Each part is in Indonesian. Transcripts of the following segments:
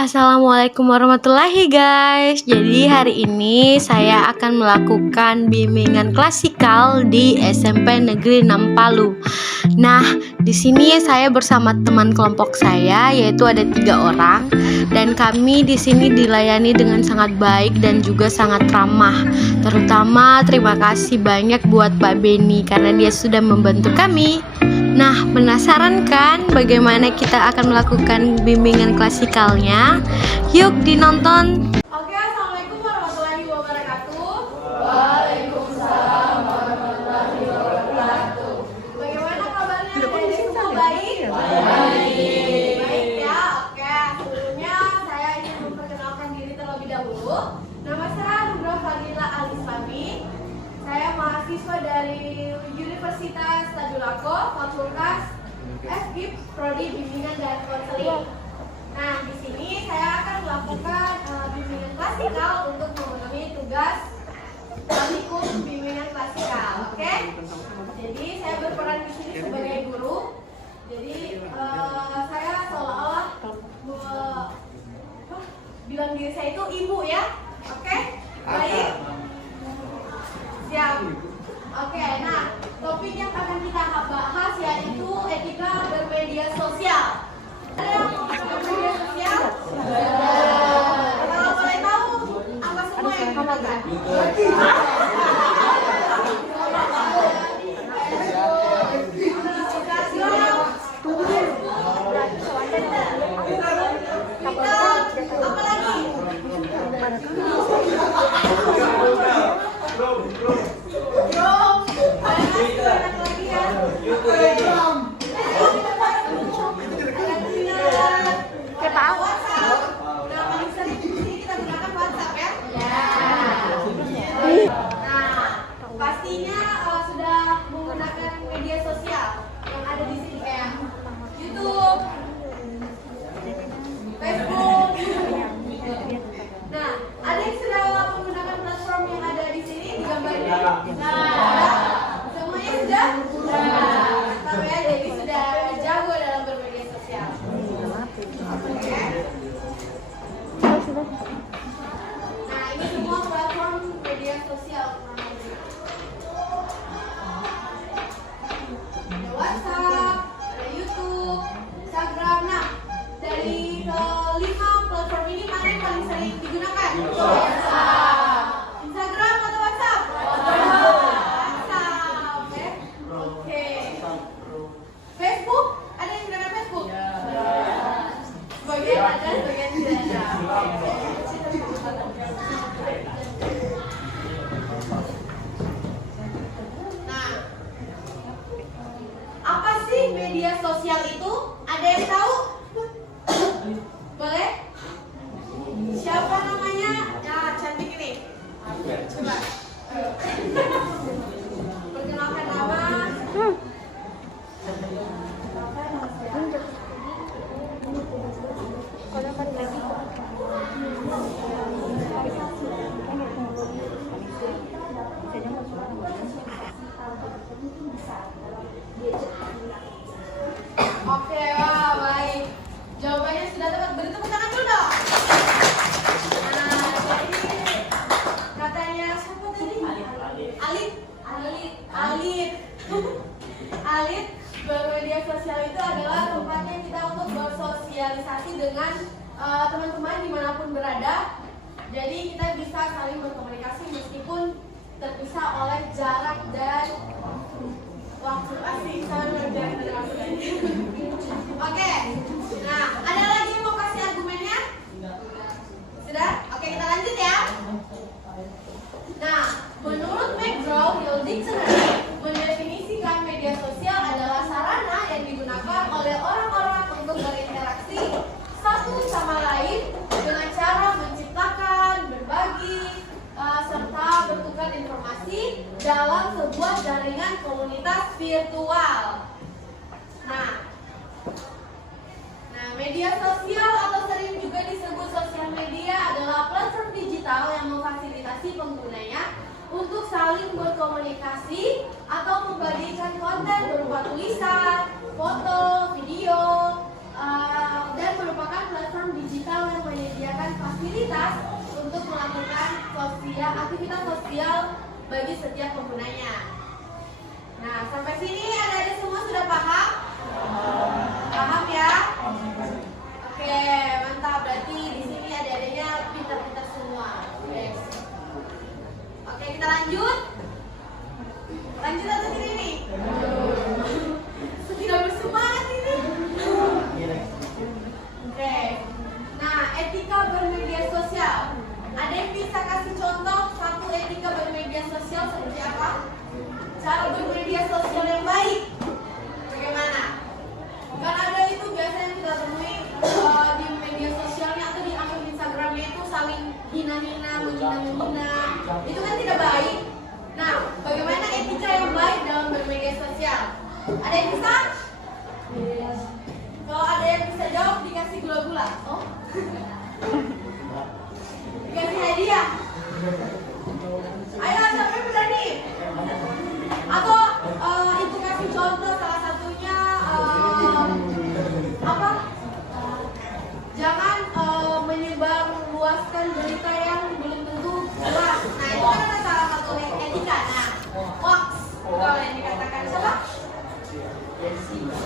Assalamualaikum warahmatullahi guys. Jadi hari ini saya akan melakukan bimbingan klasikal di SMP Negeri 6 Palu. Nah, di sini saya bersama teman kelompok saya, yaitu ada 3 orang, dan kami di sini dilayani dengan sangat baik dan juga sangat ramah. Terutama terima kasih banyak buat Pak Beni karena dia sudah membantu kami. Nah, penasaran kan bagaimana kita akan melakukan bimbingan klasikalnya? Yuk dinonton! Oke, assalamualaikum warahmatullahi wabarakatuh. Waalaikumsalam warahmatullahi wabarakatuh. Bagaimana kabarnya adik-adik semua? Baik? Baik. Baik ya, oke. Sebelumnya saya ingin memperkenalkan diri terlebih dahulu. Nama saya Nurul Fadila Alisfami. Saya mahasiswa dari Universitas Tadulako, Fakultas FKIP, Prodi Bimbingan dan Konseling. Nah, di sini saya akan melakukan bimbingan klasikal untuk memenuhi tugas praktikum bimbingan klasikal, oke? Jadi saya berperan di sini sebagai guru. Jadi saya seolah-olah bilang diri saya itu ibu ya, oke? Baik. Siap. Oke, nah topik yang akan kita bahas yaitu etika bermedia sosial. Ada yang mau bermedia sosial? Kalau boleh tahu, apa semua yang digunakan? Apa lagi? Pastinya sudah menggunakan media sosial yang ada di sini kayak YouTube, Facebook. Nah, ada yang sudah menggunakan platform yang ada di sini digambarnya. Nah, semuanya sudah? Mantap ya, jadi sudah jago dalam bermedia sosial. Oke. Nah, ini semua platform media sosial. Ada WhatsApp, ada YouTube, Instagram. Nah, dari 5 platform ini mana yang paling sering digunakan? WhatsApp. Instagram atau WhatsApp? WhatsApp. Oke. Facebook? Ada yang menggunakan Facebook? Sebagian ada, sebagian tidak ada. Nah, apa sih media sosial itu? Ada yang tahu? Boleh? Siapa namanya? Nah, cantik ini. Coba. Perkenalkan nama. Oke, wah, baik. Jawabannya sudah tepat. Beri tepuk tangan dulu dong. Nah, jadi katanya siapa tadi? Alit. Bermedia sosial itu adalah tempatnya kita untuk bersosialisasi dengan teman-teman dimanapun berada. Jadi kita bisa saling berkomunikasi meskipun terpisah oleh jarak dan waktu. Asik, sama jarak dan waktu. Oke. Nah, ada lagi yang mau kasih argumennya? Sudah? Oke, kita lanjut ya. Nah, menurut McGraw-Hill Dictionary mendefinisikan media sosial adalah sarana yang digunakan oleh orang-orang untuk berinteraksi satu sama lain dengan cara menciptakan, berbagi, serta bertukar informasi dalam sebuah jaringan komunitas virtual. Nah, media sosial atau sering juga disebut sosial media adalah platform digital yang memfasilitasi penggunanya untuk saling berkomunikasi atau membagikan konten berupa tulisan, foto, video, dan merupakan platform digital yang aktivitas sosial bagi setiap penggunanya. Nah, sampai sini adik-adik semua sudah paham? Paham ya? Oke, mantap. Berarti di sini adik-adiknya pintar-pintar semua. Oke, kita lanjut. Lanjut atau sini nih? Tidak bersemangat ini. Oke. Nah, etika bermedia sosial. Ada yang bisa kasih contoh satu etika bermedia sosial seperti apa? Cara bermedia sosial yang baik. Bagaimana? Kan ada itu biasanya kita temui di media sosialnya atau di akun Instagramnya itu saling hina-hina, menghina-menghina. Itu kan tidak baik. Nah, bagaimana etika yang baik dalam bermedia sosial? Ada yang bisa? Kalau ada yang bisa jawab dikasih gula-gula. Oh? Dikasih hadiah. Ayo sampai berani. Atau ibu kasih contoh salah satunya apa? Jangan menyebar luaskan berita yang belum tentu jelas. Nah, itu kan ada salah satu etika. Nah, hoax. Kalau yang dikatakan siapa?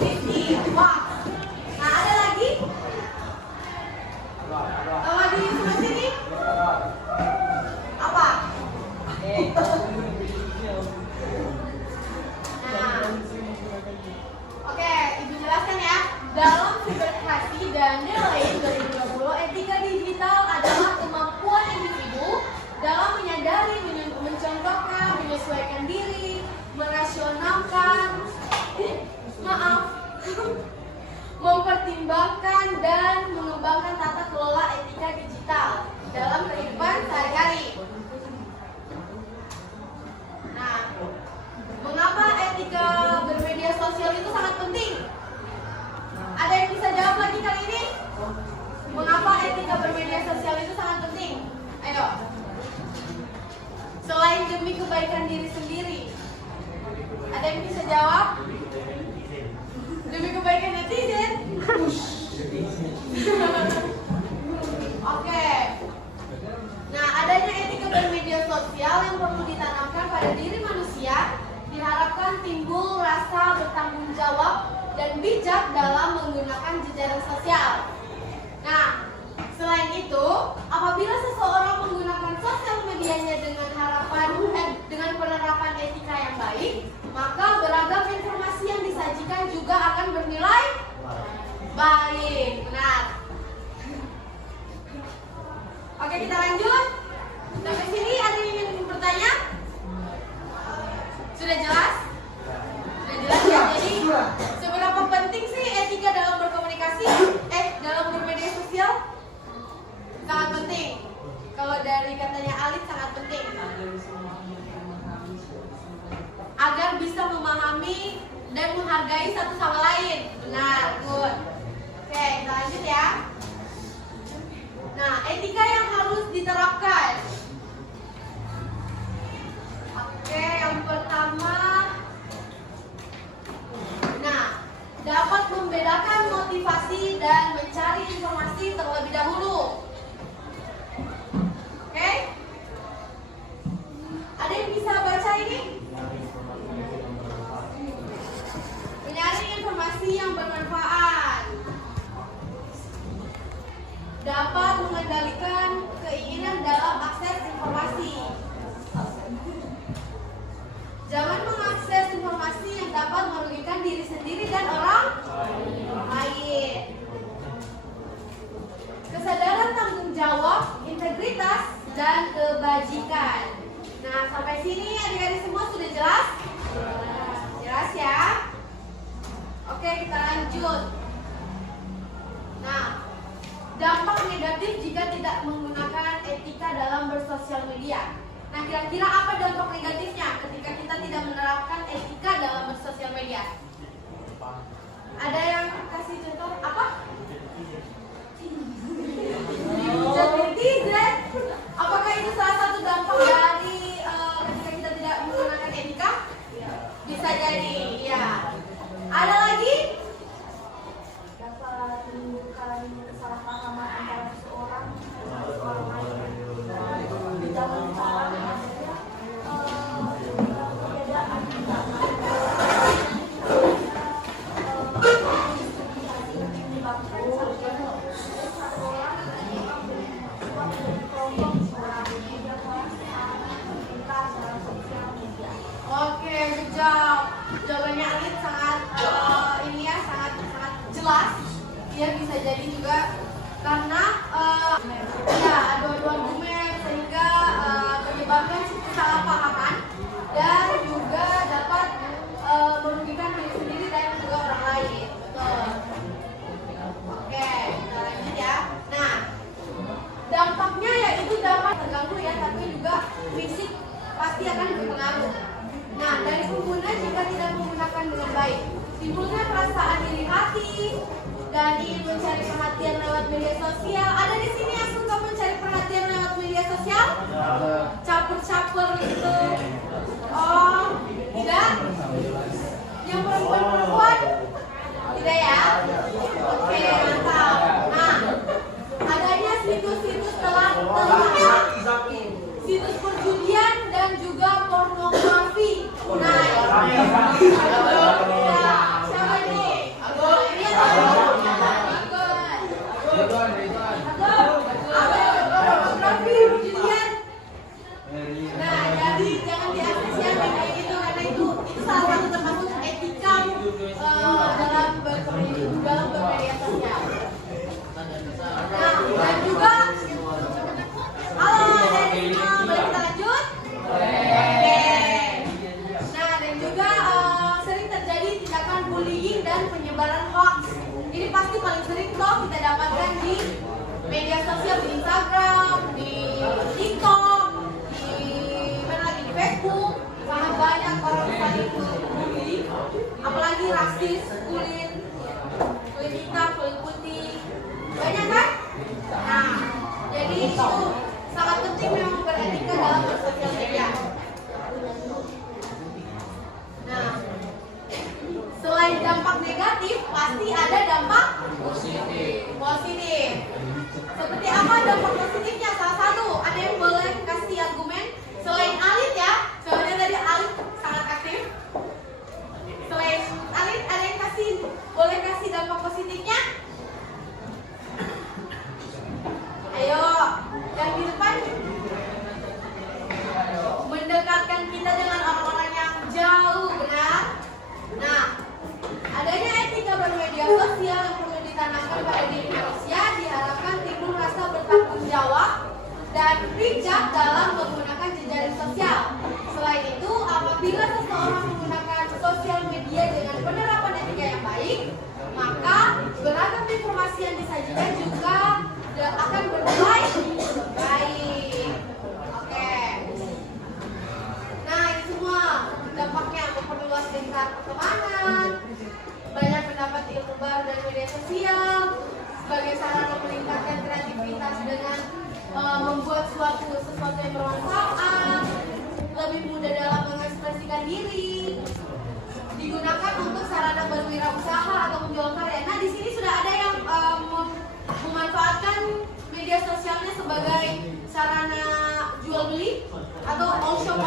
Sisi, hoax. Nah, ada lagi? Kalau di sebelah sini? Apa? Nah, oke, ibu jelaskan ya. Dalam siberkreasi dan lain 2020, etika digital adalah kemampuan individu dalam menyadari, mencontohkan, menyesuaikan diri, merasionalkan, mempertimbangkan dan mengembangkan tata kelola etika digital dalam kehidupan sehari-hari. Nah, mengapa etika bermedia sosial itu sangat penting? Ada yang bisa jawab lagi kali ini? Mengapa etika bermedia sosial itu sangat penting? Ayo. Selain demi kebaikan diri sendiri. Ada yang bisa jawab? Demi kebaikan netizen? Oke. Nah, adanya etika bermedia sosial yang perlu ditanamkan pada diri manusia diharapkan timbul rasa bertanggung jawab dan bijak dalam menggunakan jejaring sosial. Nah, selain itu, apabila seseorang menggunakan sosial medianya dengan penerapan etika yang baik, maka beragam informasi yang disajikan juga akan bernilai baik. Benar. Oke, kita lanjut. Sampai sini ada yang ingin bertanya? Sudah jelas? Sudah jelas ya? Jadi seberapa penting sih etika dalam berkomunikasi? Dalam bermedia sosial? Sangat penting. Kalau dari katanya Alif sangat penting. Agar bisa memahami dan menghargai satu sama lain. Benar, good. Oke, kita lanjut ya. Nah, etika yang harus diterapkan. Oke, yang pertama, nah, dapat membedakan motivasi dan mencari informasi terlebih dahulu. Oke? Ada yang bisa baca ini? Mencari informasi yang bermanfaat. Dapat mengendalikan keinginan dalam akses informasi. Jangan mengakses informasi yang dapat merugikan diri sendiri dan orang lain. Kesadaran tanggung jawab, integritas, dan kebajikan. Nah, sampai sini adik-adik semua sudah jelas? Jelas ya? Oke, kita lanjut. Nah, dampak negatif jika tidak menggunakan etika dalam bersosial media. Nah, kira-kira apa dampak negatifnya ketika kita tidak menerapkan etika dalam bersosial media? Ada yang kasih contoh apa? Netizen. Apakah itu salah satu dampak dari ketika kita tidak menggunakan etika? Bisa jadi, ya. Ada lagi? Dapat menimbulkan kesalahpahaman antara seseorang dan orang lain. Di zaman kesalahpahaman dan juga dapat merugikan diri sendiri dan juga orang lain. Betul. Oke, kita lanjut ya. Nah, dampaknya yaitu dapat terganggu ya, tapi juga fisik pasti akan berpengaruh. Nah, dari pengguna jika tidak menggunakan dengan baik, timbulnya perasaan iri hati dan ingin mencari perhatian lewat media sosial. Ada di sini yang suka mencari perhatian lewat media sosial? Caper-caper gitu. Oh, tidak? Yang perempuan-perempuan? Tidak ya? Oke, mantap. Nah, adanya situs-situs telanjang, situs perjudian dan juga pornografi. Nah, siapa ini? Ini pornografi, perjudian. Nah, jadi jangan diakses ya kayak gitu, karena itu salah satu termasuk etika dalam bermedia sosial. Nah, dan juga halo, boleh kita lanjut? Oke. Nah, dan juga sering terjadi tindakan bullying dan penyebaran hoax. Ini pasti paling sering loh kita dapatkan di media sosial, di Instagram, di TikTok, di mana lagi, di Facebook. Sangat banyak orang saling bullying, apalagi rasis, kulit hitam, kulit putih, banyak kan? Nah, jadi itu sangat penting memang beretika dalam bersosial media. Nah, selain dampak negatif, pasti ada dampak positif. Seperti apa dampak positifnya? Salah satu, ada yang boleh kasih argumen selain Alit ya? Soalnya tadi Alit sangat aktif. Selain Alit, ada yang boleh kasih dampak positifnya? Ayo, yang di depan. Mendekatkan kita dengan orang-orang yang jauh, benar? Nah, adanya etika bermedia sosial yang perlu ditanamkan pada diri manusia diharapkan timbul rasa bertanggung jawab dan bijak dalam menggunakan jejaring sosial. Selain itu, apabila seseorang menggunakan sosial media dengan penerapan etika yang baik, maka beragam informasi yang disajikan juga akan bernilai baik. Oke. Nah, ini semua dampaknya memperluas tingkat pertemanan, banyak mendapat ilmu baru dari media sosial, sebagai sarana meningkatkan kreativitas dengan membuat sesuatu yang bermanfaat, lebih mudah dalam mengekspresikan diri, digunakan untuk sarana berwirausaha atau menjual karya. Nah, di sini sudah ada yang memanfaatkan media sosialnya sebagai sarana jual beli atau all shop.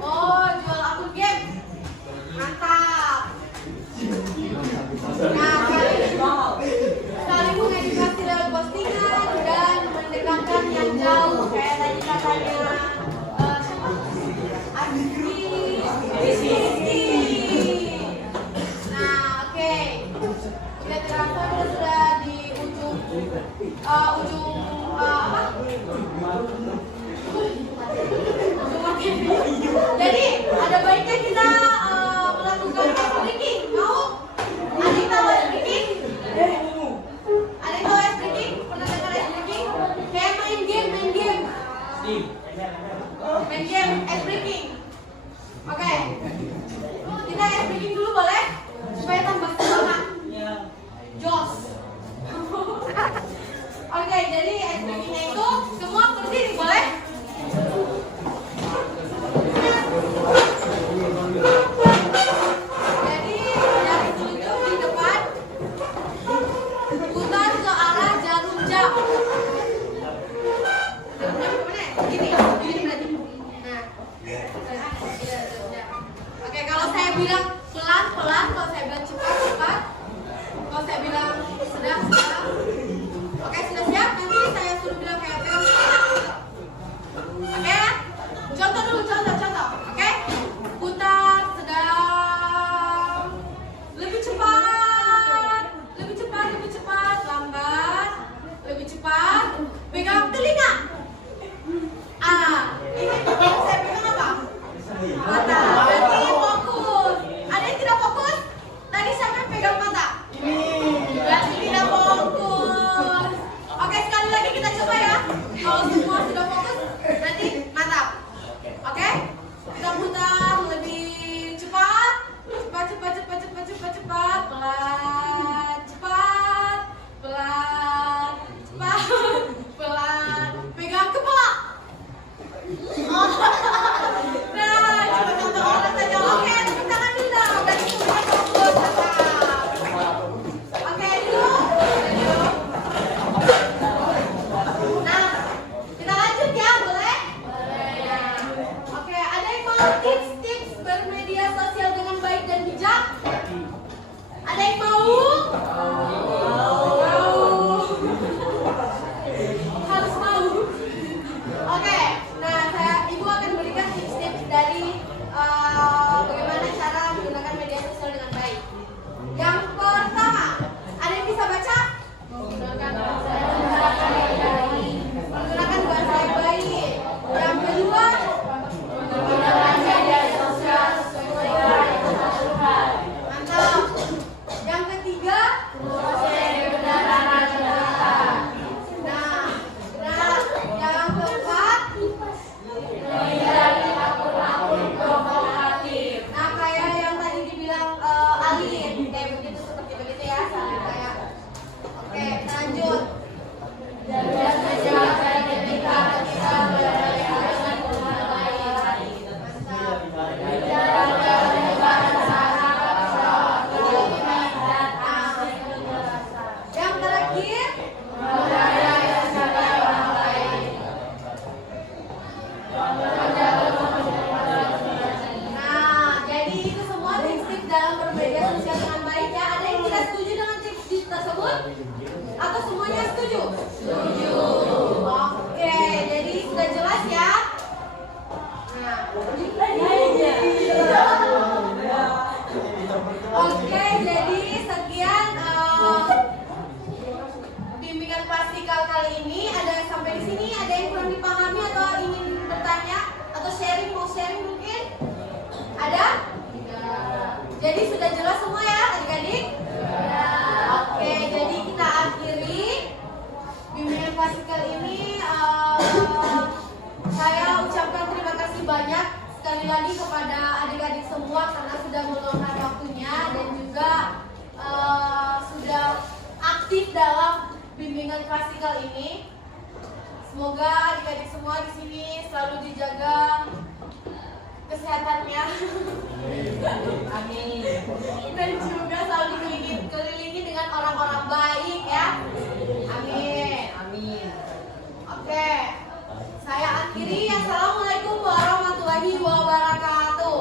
Oh, jual akun game. Mantap. Nah, saling mengedukasi lewat postingan dan mendekatkan yang jauh, kayak tadi katanya Nah, oke. Udah terasa sudah di ujung jadi ada baiknya kita melakukan ice breaking. Mau? Ada yang tahu ice breaking? Ada yang tahu ice breaking? Pernah dengar ice breaking? Kayak main game ice breaking. Oke. Kita ice breaking dulu boleh? Supaya tambah semangat. Jos. Oke, jadi ice breakingnya itu semua berdiri boleh? Setuju. Oke, jadi sudah jelas ya? Nah, oke, jadi sekian bimbingan klasikal kali ini. Ada yang sampai di sini, ada yang kurang dipahami atau ingin bertanya atau sharing, mau sharing mungkin? Ada? Jadi sudah jelas semua ya adik-adik? Oke, jadi kita akhiri bimbingan klasikal ini. Saya ucapkan terima kasih banyak sekali lagi kepada adik-adik semua karena sudah meluangkan waktunya dan juga sudah aktif dalam bimbingan klasikal ini. Semoga adik-adik semua di sini selalu dijaga kesehatannya. Amin. Dan juga selalu dikelilingi dengan orang-orang baik ya. Amin. Amin. Oke. Saya akhiri. Assalamualaikum warahmatullahi wabarakatuh.